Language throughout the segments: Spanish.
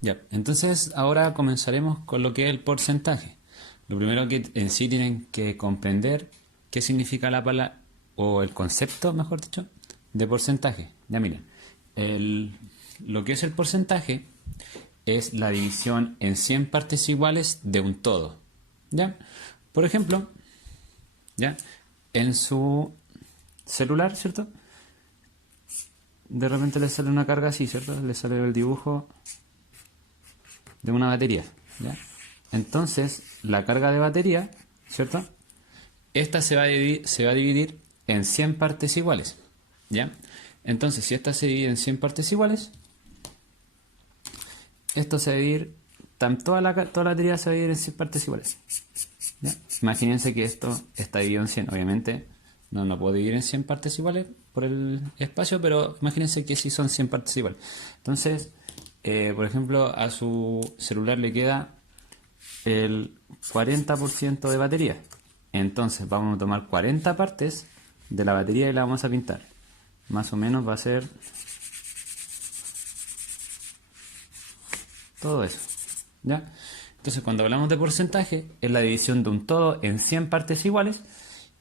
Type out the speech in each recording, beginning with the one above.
Ya, entonces ahora comenzaremos con lo que es el porcentaje. Lo primero que en sí tienen que comprender qué significa la palabra, o el concepto, mejor dicho, de porcentaje. Ya miren, lo que es el porcentaje es la división en 100 partes iguales de un todo. ¿Ya? Por ejemplo, ¿ya? En su celular, ¿cierto? De repente le sale una carga así, ¿cierto? Le sale el dibujo de una batería, ¿ya? Entonces, la carga de batería, ¿cierto? Esta se va a dividir en 100 partes iguales, ¿ya? Entonces, si esta se divide en 100 partes iguales, esto se va a dividir, toda la batería se va a dividir en 100 partes iguales, ¿ya? Imagínense que esto está dividido en 100, obviamente no puedo dividir en 100 partes iguales por el espacio, pero imagínense que sí son 100 partes iguales. Entonces, por ejemplo, a su celular le queda el 40% de batería. Entonces vamos a tomar 40 partes de la batería y la vamos a pintar. Más o menos va a ser todo eso, ¿ya? Entonces cuando hablamos de porcentaje es la división de un todo en 100 partes iguales,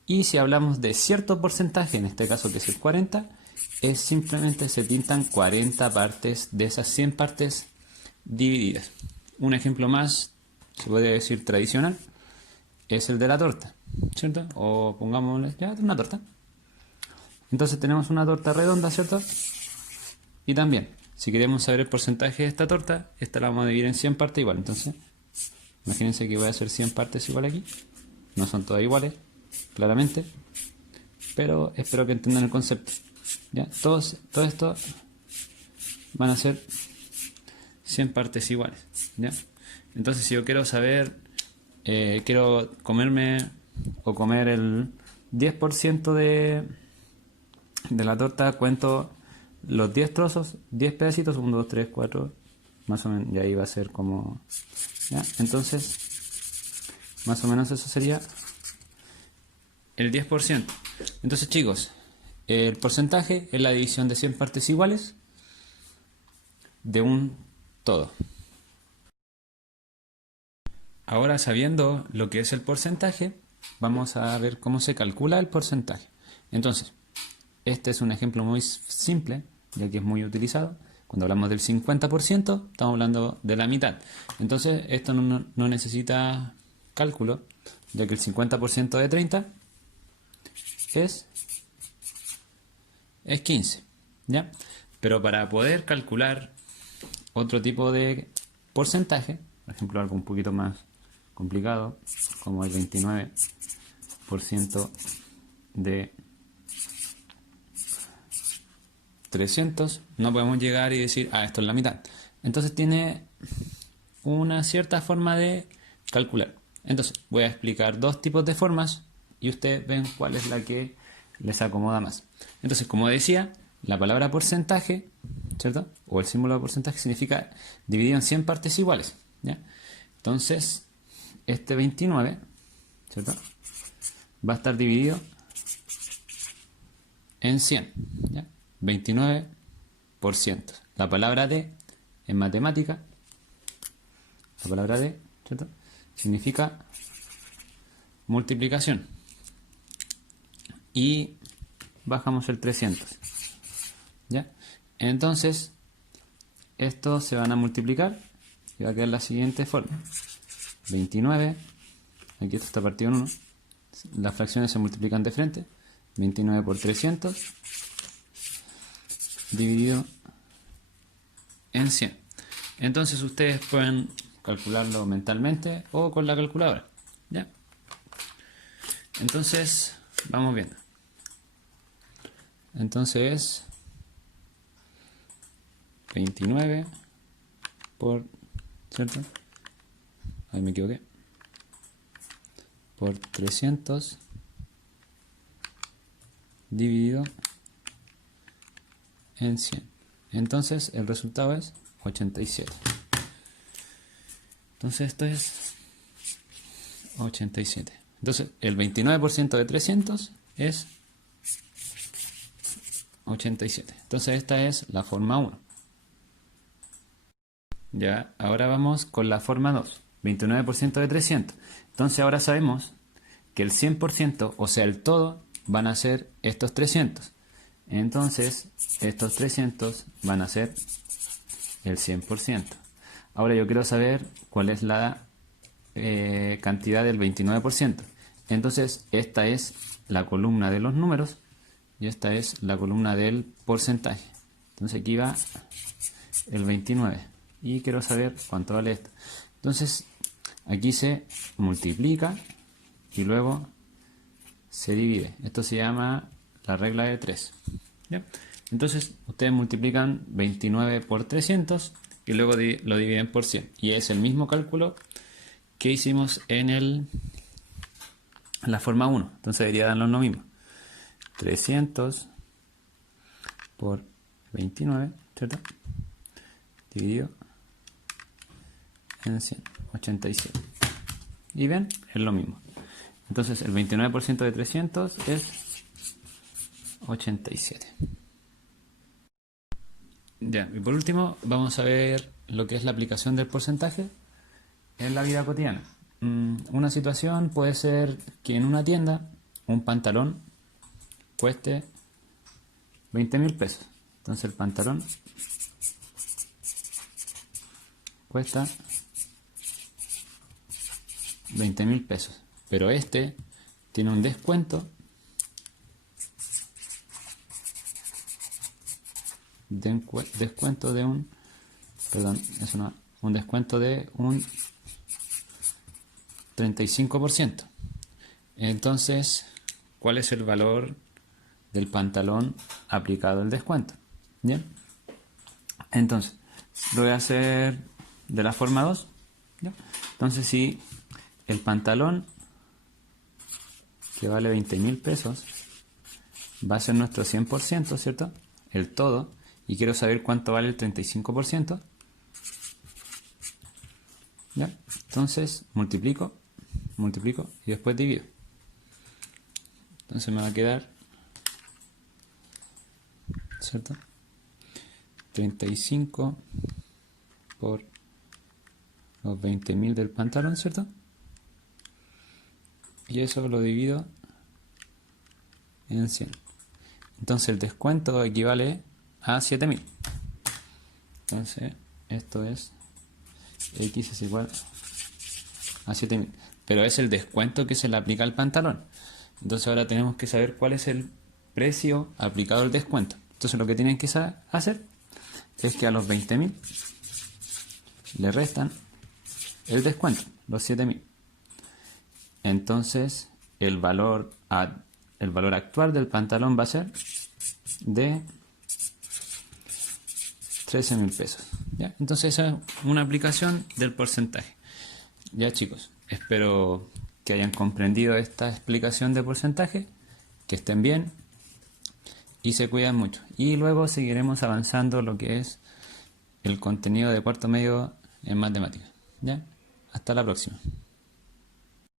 y si hablamos de cierto porcentaje, en este caso que es el 40, es simplemente se pintan 40 partes de esas 100 partes divididas. Un ejemplo más, se puede decir tradicional, es el de la torta, ¿cierto? O pongámosle ya una torta. Entonces tenemos una torta redonda, ¿cierto? Y también, si queremos saber el porcentaje de esta torta, esta la vamos a dividir en 100 partes igual. Entonces, imagínense que voy a hacer 100 partes igual aquí. No son todas iguales, claramente, pero espero que entiendan el concepto. ¿Ya? Todo esto van a ser 100 partes iguales, ¿ya? Entonces, si yo quiero saber, quiero comerme o comer el 10% de la torta, cuento los 10 trozos, 10 pedacitos, 1, 2, 3, 4, más o menos, y ahí va a ser como, ¿ya? Entonces, más o menos eso sería el 10%. Entonces, chicos, el porcentaje es la división de 100 partes iguales de un todo. Ahora, sabiendo lo que es el porcentaje, vamos a ver cómo se calcula el porcentaje. Entonces, este es un ejemplo muy simple, ya que es muy utilizado. Cuando hablamos del 50%, estamos hablando de la mitad. Entonces, esto no necesita cálculo, ya que el 50% de 30 es 15, ¿ya? Pero para poder calcular otro tipo de porcentaje, por ejemplo, algo un poquito más complicado, como el 29% de 300, no podemos llegar y decir, esto es la mitad. Entonces tiene una cierta forma de calcular. Entonces voy a explicar dos tipos de formas y ustedes ven cuál es la que les acomoda más. Entonces, como decía, la palabra porcentaje, ¿cierto? O el símbolo de porcentaje significa dividido en 100 partes iguales, ¿ya? Entonces, este 29, ¿cierto? Va a estar dividido en 100, ¿ya? 29%. La palabra D en matemática, la palabra D, ¿cierto? Significa multiplicación. Y bajamos el 300, ¿ya? Entonces, estos se van a multiplicar y va a quedar la siguiente forma. 29, aquí esto está partido en 1, las fracciones se multiplican de frente. 29 por 300 dividido en 100. Entonces ustedes pueden calcularlo mentalmente o con la calculadora, ¿ya? Entonces, vamos viendo. Entonces es 29 por, ¿cierto? Ahí me equivoqué. Por 300 dividido en 100. Entonces el resultado es 87. Entonces esto es 87. Entonces el 29% de 300 es 87. Entonces esta es la forma 1. Ya, ahora vamos con la forma 2, 29% de 300. Entonces ahora sabemos que el 100%, o sea el todo, van a ser estos 300. Entonces estos 300 van a ser el 100%. Ahora yo quiero saber cuál es la cantidad del 29%. Entonces esta es la columna de los números y esta es la columna del porcentaje. Entonces aquí va el 29 y quiero saber cuánto vale esto. Entonces aquí se multiplica y luego se divide. Esto se llama la regla de 3. ¿Ya? Entonces ustedes multiplican 29 por 300 y luego lo dividen por 100. Y es el mismo cálculo que hicimos en la forma 1. Entonces debería darnos lo mismo. 300 por 29, ¿cierto? Dividido en 100, 87. Y ven, es lo mismo. Entonces el 29% de 300 es 87. Ya, y por último vamos a ver lo que es la aplicación del porcentaje en la vida cotidiana. Una situación puede ser que en una tienda un pantalón cueste 20.000 pesos. Entonces el pantalón cuesta 20.000 pesos. Pero este tiene un descuento de un, perdón, es un descuento de un 35%. Entonces, ¿cuál es el valor del pantalón aplicado el descuento? Bien, entonces lo voy a hacer de la forma 2. ¿Ya? Entonces, si el pantalón que vale 20.000 pesos va a ser nuestro 100%, ¿cierto? El todo, y quiero saber cuánto vale el 35%. ¿Ya? Entonces multiplico y después divido. Entonces me va a quedar, ¿cierto? 35 por los 20.000 del pantalón, ¿cierto? Y eso lo divido en 100. Entonces el descuento equivale a 7.000. Entonces esto es X es igual a 7.000. Pero es el descuento que se le aplica al pantalón. Entonces ahora tenemos que saber cuál es el precio aplicado al descuento. Entonces lo que tienen que hacer es que a los 20.000 le restan el descuento, los 7.000. Entonces el valor actual del pantalón va a ser de 13.000 pesos. ¿Ya? Entonces esa es una aplicación del porcentaje. Ya, chicos, espero que hayan comprendido esta explicación de porcentaje, que estén bien y se cuidan mucho. Y luego seguiremos avanzando lo que es el contenido de cuarto medio en matemáticas. ¿Ya? Hasta la próxima.